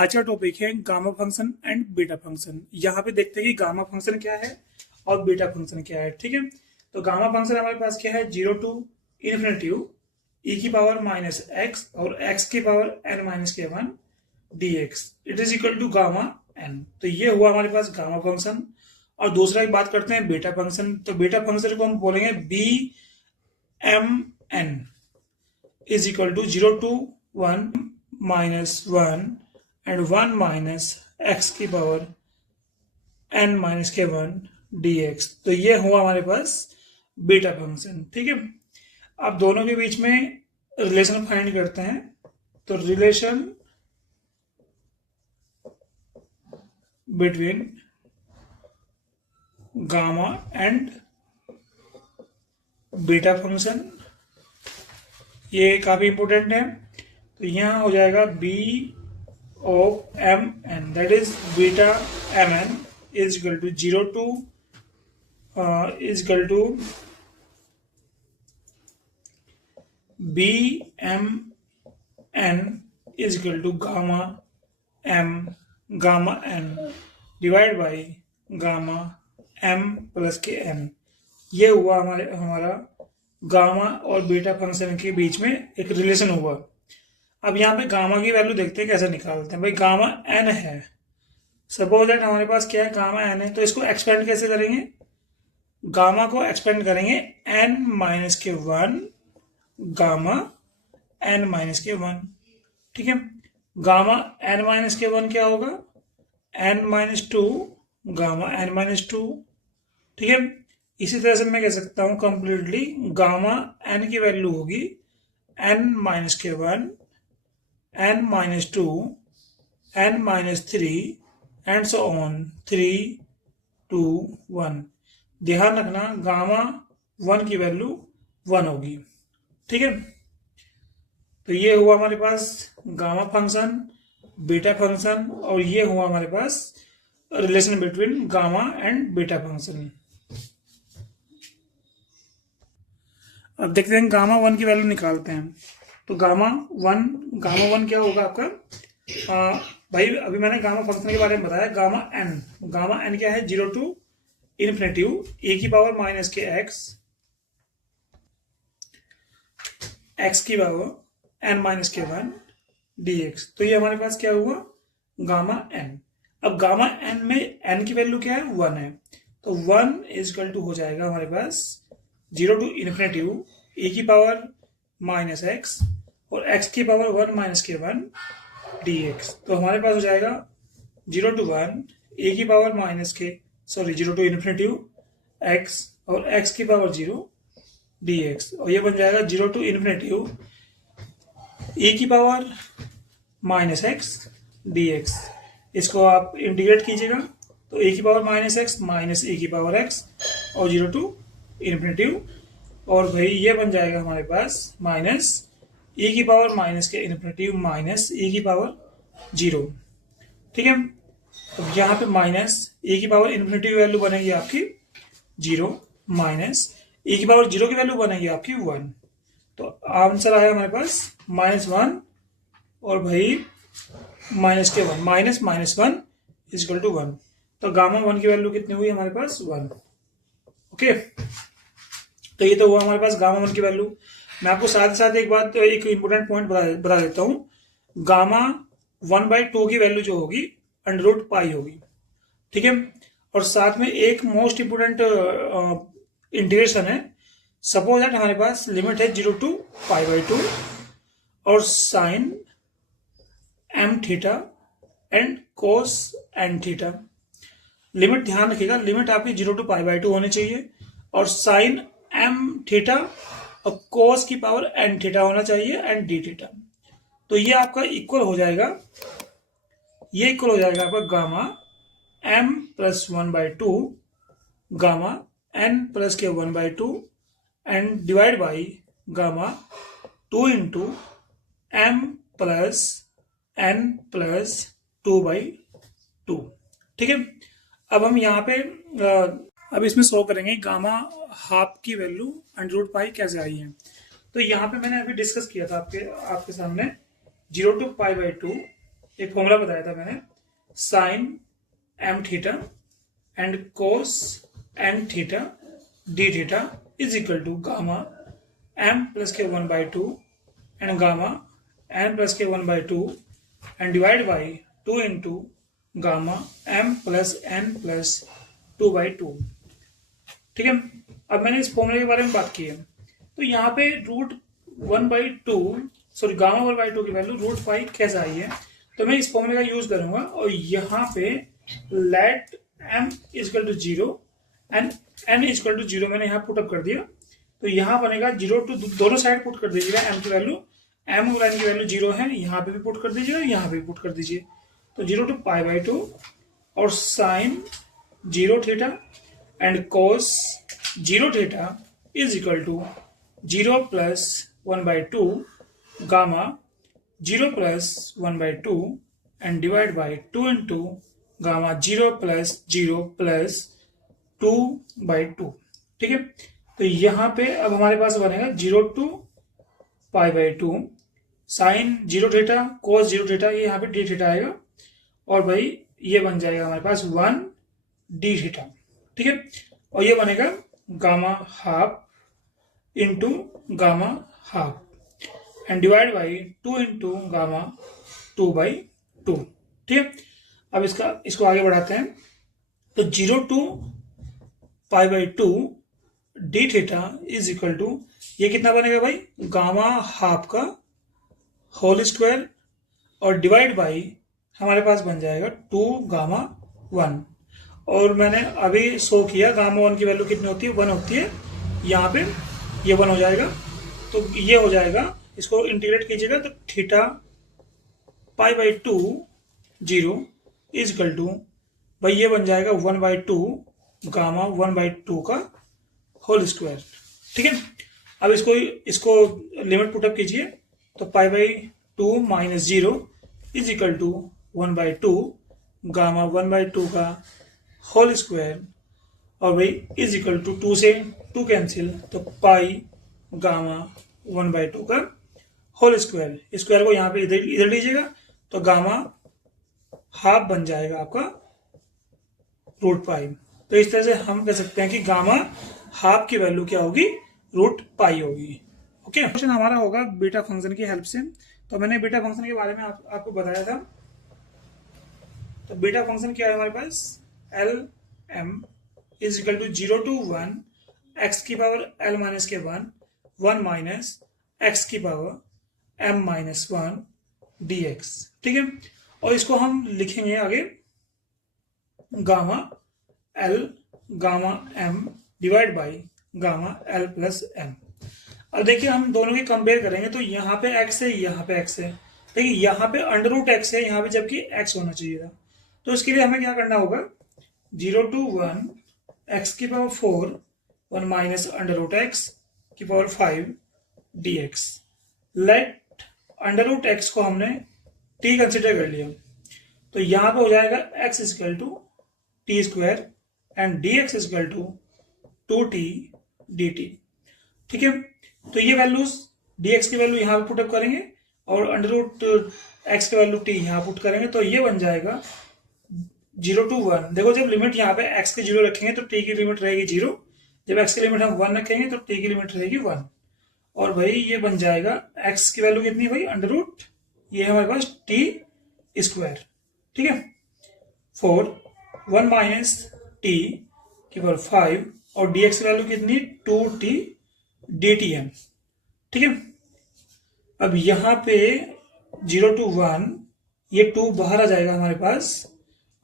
आज का टॉपिक है gamma function and beta function. यहाँ पे देखते हैं कि गामा फंक्शन क्या है और बीटा फंक्शन क्या है। ठीक है, तो गामा फंक्शन हमारे पास क्या है, 0 टू इन्फिनिटी e की पावर माइनस एक्स और x की पावर n माइनस के one dx it is equal to gamma n। तो ये हुआ हमारे पास गामा फंक्शन। और दूसरा एक बात करते हैं बीटा फंक्शन। तो बीटा फंक्शन को हम बोलेंगे B M N is equal to 0 to 1 minus 1 and 1 minus X की पावर n माइनस के वन dx। तो ये हुआ हमारे पास बीटा फंक्शन। ठीक है, अब दोनों के बीच में रिलेशन फाइंड करते हैं। तो relation between gamma and beta function, ये काफी इंपॉर्टेंट है। तो यहां हो जाएगा B of M N that is beta M N is equal to 0 to is equal to B M N is equal to gamma N divide by gamma M plus के N. ये हुआ हमारा gamma और beta function के बीच में एक relation हुआ। अब यहाँ पे गामा की वैल्यू देखते हैं कैसे निकालते हैं। भाई गामा एन है, सपोज दैट हमारे पास क्या है, गामा एन है। तो इसको एक्सपेंड कैसे करेंगे, गामा को एक्सपेंड करेंगे एन माइनस के वन गामा एन माइनस के वन। ठीक है, गामा एन माइनस के वन क्या होगा, N minus two gamma N minus two. ठीक है, इसी तरह से मैं कह सकता हूं कंप्लीटली गामा एन की वैल्यू होगी एन माइनस के one N minus two N minus three and so on 3 2 1। ध्यान रखना गामा वन की वैल्यू 1 होगी। ठीक है, तो ये हुआ हमारे पास गामा फंक्शन, बीटा फंक्शन, और ये हुआ हमारे पास relation between gamma and beta function. अब देखते हैं गामा वन की वैल्यू निकालते हैं। तो गामा वन क्या होगा आपका, भाई अभी मैंने गामा फंक्शन के बारे में बताया। गामा एन क्या है, 0 टू इन्फिनिटी e की पावर माइनस के एक्स की पावर n माइनस के वन dx। तो ये हमारे पास क्या हुआ, गामा एन। अब गामा एन में n की वैल्यू क्या है, 1 है। तो 1 इज इक्वल टू हो जाएगा हमारे पास 0 टू इन्फिनिटी e की पावर माइनस एक्स और x की पावर 1 माइनस के वन dx। तो हमारे पास हो जाएगा 0 टू 1 e की पावर माइनस के 0 टू इन्फिनिटी x और x की पावर 0 dx। और ये बन जाएगा 0 टू इन्फिनिटी e की पावर माइनस एक्स dx। इसको आप इंटीग्रेट कीजिएगा तो e की power minus x minus e की पावर x और 0 टू इन्फिनिटी। और भाई ये बन जाएगा हमारे पास माइनस e की पावर माइनस के इन्फिनिटी माइनस e की पावर 0। ठीक है, तो यहाँ पे माइनस e की पावर इन्फिनिटी वैल्यू बनेगी आपकी 0 माइनस e की पावर 0 की वैल्यू बनेगी आपकी 1। तो आंसर आया हमारे पास -1 और भाई माइनस के 1 minus minus 1 is equal to 1। तो गामा 1 की वैल्यू कितनी हुई हमारे पास, 1। ओके, तो ये तो हुआ हमारे पास गामा 1 की वैल्यू। मैं आपको साथ साथ एक इंपोर्टेंट पॉइंट बता देता हूँ। गामा 1/2 की वैल्यू जो होगी √पाई होगी। ठीक है, और साथ में एक मोस्ट इंपोर्टेंट इंटीग्रेशन है। सपोज दैट हमारे पास लिमिट है 0 टू π/2 और sine m theta and cos n theta. Limit ध्यान रखिएगा, लिमिट आपकी 0 टू π/2 होनी चाहिए और साइन m थीटा और कोस की पावर n थीटा होना चाहिए एंड d थीटा। तो ये आपका इक्वल हो जाएगा, ये इक्वल हो जाएगा आपका gamma m plus 1/2 gamma n plus के 1/2 and divide by gamma 2 into m plus n plus 2/2। ठीक है, अब हम यहाँ पे अब इसमें शो करेंगे गामा हाफ की वैल्यू √पाई कैसे आई है। तो यहाँ पे मैंने अभी डिस्कस किया था आपके सामने 0 टू π/2 एक फॉर्मूला बताया था मैंने, sine M theta and cos N theta D theta is equal to gamma M plus के 1/2 एंड गामा एन प्लस के 1/2 and divide by 2 into gamma M plus N plus 2/2। ठीक है, अब मैंने इस फॉर्मूले के बारे में बात की है, तो यहाँ पे √1/2 सॉरी गामा 1/2 की वैल्यू √5 कैसे आई है, तो मैं इस फॉर्मूले का यूज करूंगा और यहाँ पे let m is equal to 0 and n is equal to 0 मैंने यहाँ पुटअप कर दिया, तो यहाँ बनेगा 0 टू दोनों साइड पुट कर दीजिएगा m की वैल्यू, m और n की वैल्यू 0 है, यहाँ पे भी पुट कर दीजिएगा, यहाँ पे भी पुट कर दीजिए, तो 0 टू π/2 और sine 0 theta and cos 0 theta is equal to 0 plus 1/2 gamma 0 plus 1/2 and divide by 2 into gamma 0 plus 0 plus 2/2। ठीक है, तो यहाँ पे अब हमारे पास बनेगा 0 to π/2 sine 0 theta cos 0 theta, ये यहाँ पे डी थीटा आएगा और भाई ये बन जाएगा हमारे पास 1 डी थीटा। ठीक है, और ये बनेगा gamma half into gamma half and divide by 2 into gamma 2/2। ठीक है, अब इसको आगे बढ़ाते हैं, तो 0 to π/2 D theta is equal to ये कितना बनेगा भाई, गामा हाफ का होल स्क्वायर और डिवाइड बाई हमारे पास बन जाएगा 2 गामा 1, और मैंने अभी शो किया गामा 1 की वैल्यू कितनी होती है, 1 होती है, यहाँ पे ये 1 हो जाएगा, तो ये हो जाएगा, इसको इंटीग्रेट कीजिएगा तो थीटा π/2 0 इज इक्वल टू भाई ये बन जाएगा 1/2 गामा 1/2 का होल स्क्वायर। ठीक है, अब इसको लिमिट पुटअप कीजिए, तो π/2 minus 0 is equal to 1/2 gamma 1/2 का होल स्क्वायर, और भाई इज इक्वल टू 2 से 2 कैंसिल, तो पाई गामा 1/2 का होल स्क्वायर, स्क्वायर को यहाँ पे इधर लीजिएगा, तो गामा हाफ बन जाएगा आपका √π। तो इस तरह से हम कह सकते हैं कि गामा हाफ की वैल्यू क्या होगी, √π होगी। ओके, क्वेश्चन हमारा होगा बीटा फंक्शन की हेल्प से, तो मैंने बीटा फंक्शन के बारे में आपको बताया था, तो बीटा फंक्शन क्या है हमारे पास, LM is equal to 0 to 1 x की पावर l माइनस के 1 माइनस x की पावर m माइनस 1 dx। ठीक है, और इसको हम लिखेंगे आगे gamma l gamma m divide by gamma l plus m। अब देखिए हम दोनों की कंपेयर करेंगे, तो यहाँ पे x है, यहाँ पे x है, देखिए यहाँ पे √x है यहाँ पे, जबकि x होना चाहिए था, तो इसके लिए हमें क्या करना होगा, 0 टू 1 x की पावर 4 1 माइनस √x की पावर 5 dx। लेट √x को हमने t कंसिडर कर लिया, तो यहाँ पे हो जाएगा x is equal to T square and dx is equal to 2t dt। ठीक है, तो ये वैल्यूज dx की वैल्यू यहाँ पे पुटअप करेंगे और √x की वैल्यू t यहाँ पुट करेंगे, तो ये बन जाएगा 0 टू 1। देखो जब लिमिट यहाँ पे x की 0 रखेंगे तो t की लिमिट रहेगी 0, जब x की लिमिट हम 1 रखेंगे तो t की लिमिट रहेगी 1, और भाई ये बन जाएगा x की वैल्यू कितनी है भाई, ये हमारे पास t स्क्वायर। ठीक है, 4 1 माइनस t की पावर 5 और dx की वैल्यू कितनी, 2t dt है। ठीक है, अब यहाँ पे 0 टू 1 ये 2 बाहर आ जाएगा हमारे पास,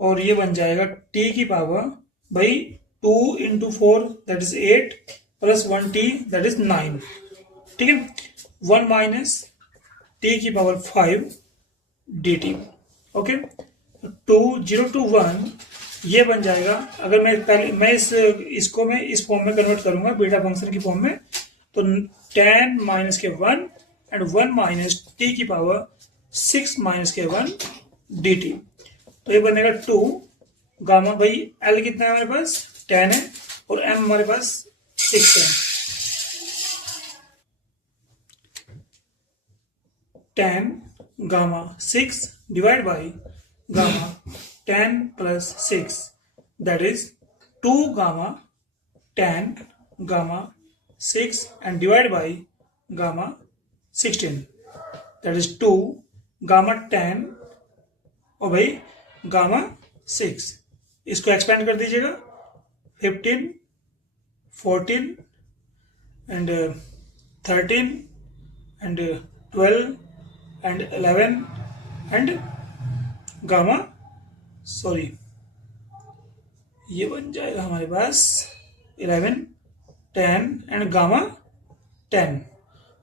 और ये बन जाएगा t की पावर भाई 2 into 4 that is 8 plus 1t that is 9। ठीक है, 1 माइनस t की पावर 5 dt। ओके, 0 टू 1 ये बन जाएगा, अगर मैं इसको मैं इस फॉर्म में कन्वर्ट करूंगा बीटा फंक्शन की फॉर्म में, तो 10 माइनस के 1 एंड 1 माइनस t की पावर 6 माइनस के 1 dt, तो ये बनेगा 2 गामा भाई l कितना है हमारे पास, 10 है, और m हमारे पास 6 है, 10 gamma 6 divide by gamma 10 plus 6 that is 2 gamma 10 gamma 6 and divide by gamma 16 that is 2 gamma 10 और भाई गामा 6 इसको एक्सपेंड कर दीजिएगा 15 14 and 13 and 12 and 11 and gamma sorry ये बन जाएगा हमारे पास 11 10 एंड गामा 10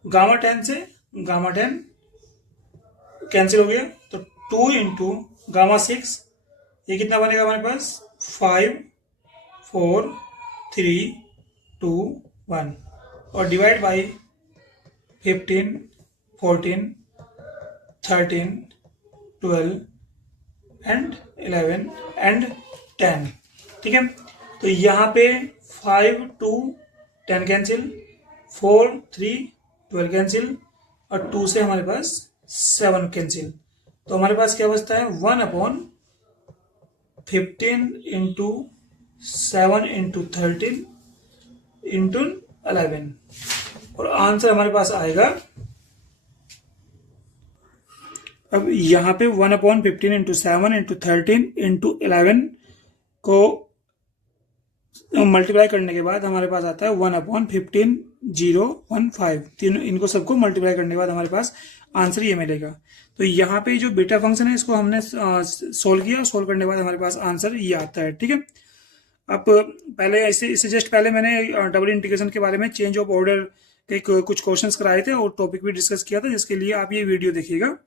गामा 10 से गामा 10 कैंसिल हो गया तो 2 इंटू गामा 6 ये कितना बनेगा हमारे पास 5 4 3 2 1 और डिवाइड बाई 15 14 13 12 एंड 11 एंड 10 ठीक है। तो यहाँ पे 5 2 10 कैंसिल 4 3 12 कैंसिल और 2 से हमारे पास 7 कैंसिल तो हमारे पास क्या बचता है 1/15 इंटू 7 इंटू 13 इंटू 11 और आंसर हमारे पास आएगा। अब यहाँ पे 1/15 इंटू 7 इंटू 13 इंटू 11 को मल्टीप्लाई करने के बाद हमारे पास आता है 1/15 015 तीनों इनको सबको मल्टीप्लाई करने के बाद हमारे पास आंसर ये मिलेगा। तो यहाँ पे जो बीटा फंक्शन है इसको हमने सोल्व किया, सोल्व करने के बाद हमारे पास आंसर ये आता है। ठीक है, अब पहले इससे जस्ट पहले मैंने डबल इंटीग्रेशन के बारे में चेंज ऑफ ऑर्डर के कुछ क्वेश्चंस कराए थे और टॉपिक भी डिस्कस किया था, जिसके लिए आप ये वीडियो देखिएगा।